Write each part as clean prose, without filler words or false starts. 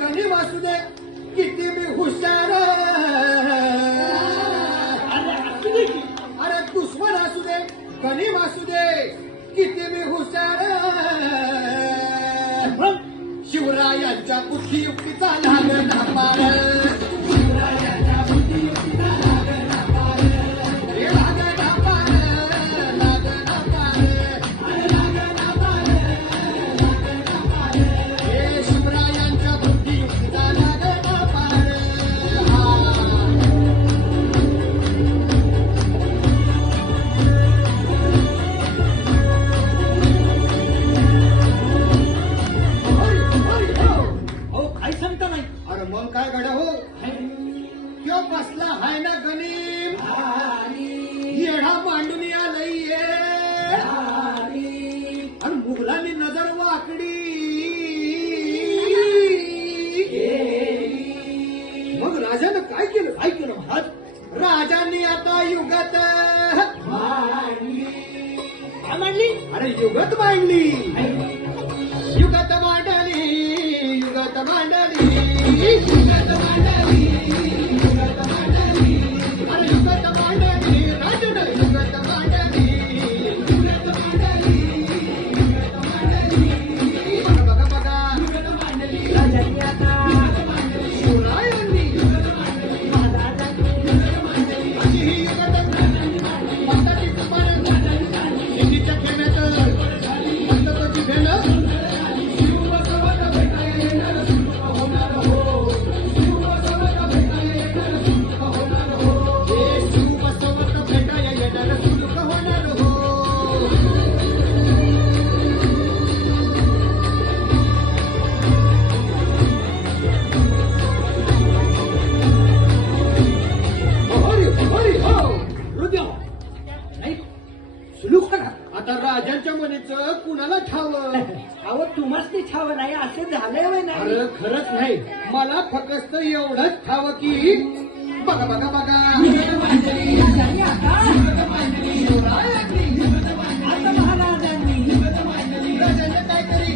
गणी वासू दे किती मी हुशार अरे दुश्मन असू दे गणी वासू दे किती मी हुशार शिवरायांच्या बुद्धियुक्तीचा लागला पार शिवरायांच्या बुद्धियुक्तीचा लागला पार हे लागला पार लागला पार लागला पार लागला पार हे शिवरायांच्या बुद्धियुक्तीचा लागला पार काय सांगता नाही अरे मग काय गड्या हो त्यो बसला हाय ना गणिम येढा मांडून आलंय आणि मुघलांनी नजर वाकडी मग राजानं काय केलं महाराज राजांनी आता युगत काय मांडली अरे युगत मांडली युगत मांडली युगत मांडली युगत मांडली युगत मांडली अरे युगत मांडली राजानं युगत मांडली युगत मांडली युगत मांडली बघा बघा युगत मांडली राजांनी आता युगत मांडली शिवरायांनी युगत मांडली महाराजांनी युगत मांडली अशी ही युगत मांडली पंताची कुमार हिंदीच्या खेळण्यात पंताची भेल आता राजांच्या मनेचं कुणाला ठावं अहो तुम्हाच ते छावं नाही असं झालंय वय नाही अरे खरंच नाही मला फक्त एवढंच ठावं की बघा बघा बघा आता महाराजांनी राजांनी काय करी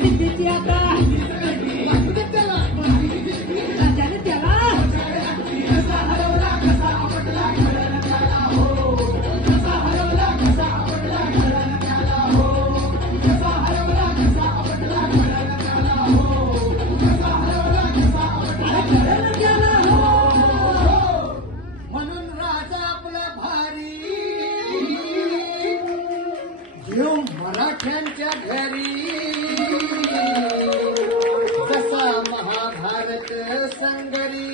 सिद्धीची आता वाचू देत त्याला राजाने त्याला कसा हरवला कसा आपटला घराला त्याला हो कसा हरवला कसा आपटला घराला त्याला हो कसा हरवला कसा आपटला घराला त्याला हो कसा हरवला कसा आपटला घराला त्याला हो म्हणून राजा आपला भारी घेऊ मराठ्यांच्या घरी जसा महाभारत संगरी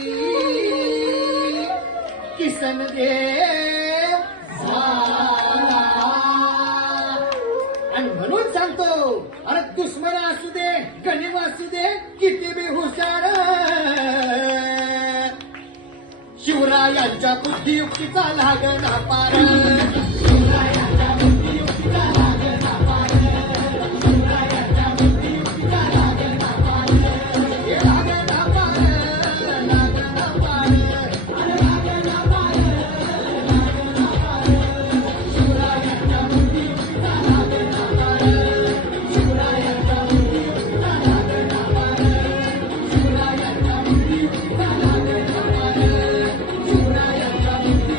किसन देव झाला. आणि म्हणून सांगतो अरे दुश्मन असू दे गणिम असू दे किती बी हुशार शिवरायांच्या बुद्धियुक्तीचा लागला पार शिवरायांच्या बुद्धियुक्तीचा लागला पार शिवरायांच्या बुद्धियुक्तीचा लागला पार हे लागला पार लागला पार लागला पार लागला पार शिवरायांच्या बुद्धियुक्तीचा लागला पार शिवरायांच्या बुद्धियुक्तीचा लागला पार शिवरायांच्या बुद्धियुक्तीचा लागला पार शिवरायांच्या बुद्धियुक्तीचा